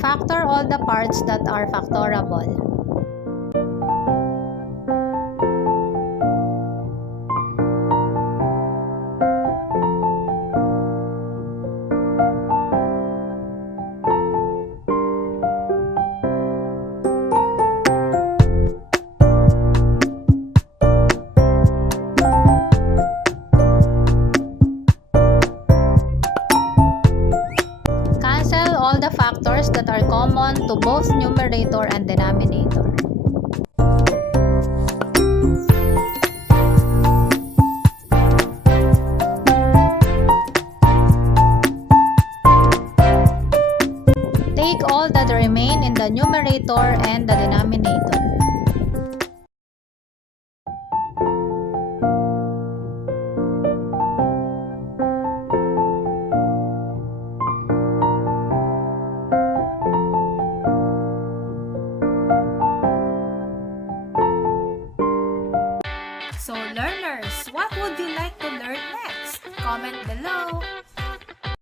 Factor all the parts that are factorable. Cancel all the factors that are common to both numerator and denominator. Take all that remain in the numerator and the denominator. So learners, what would you like to learn next? Comment below!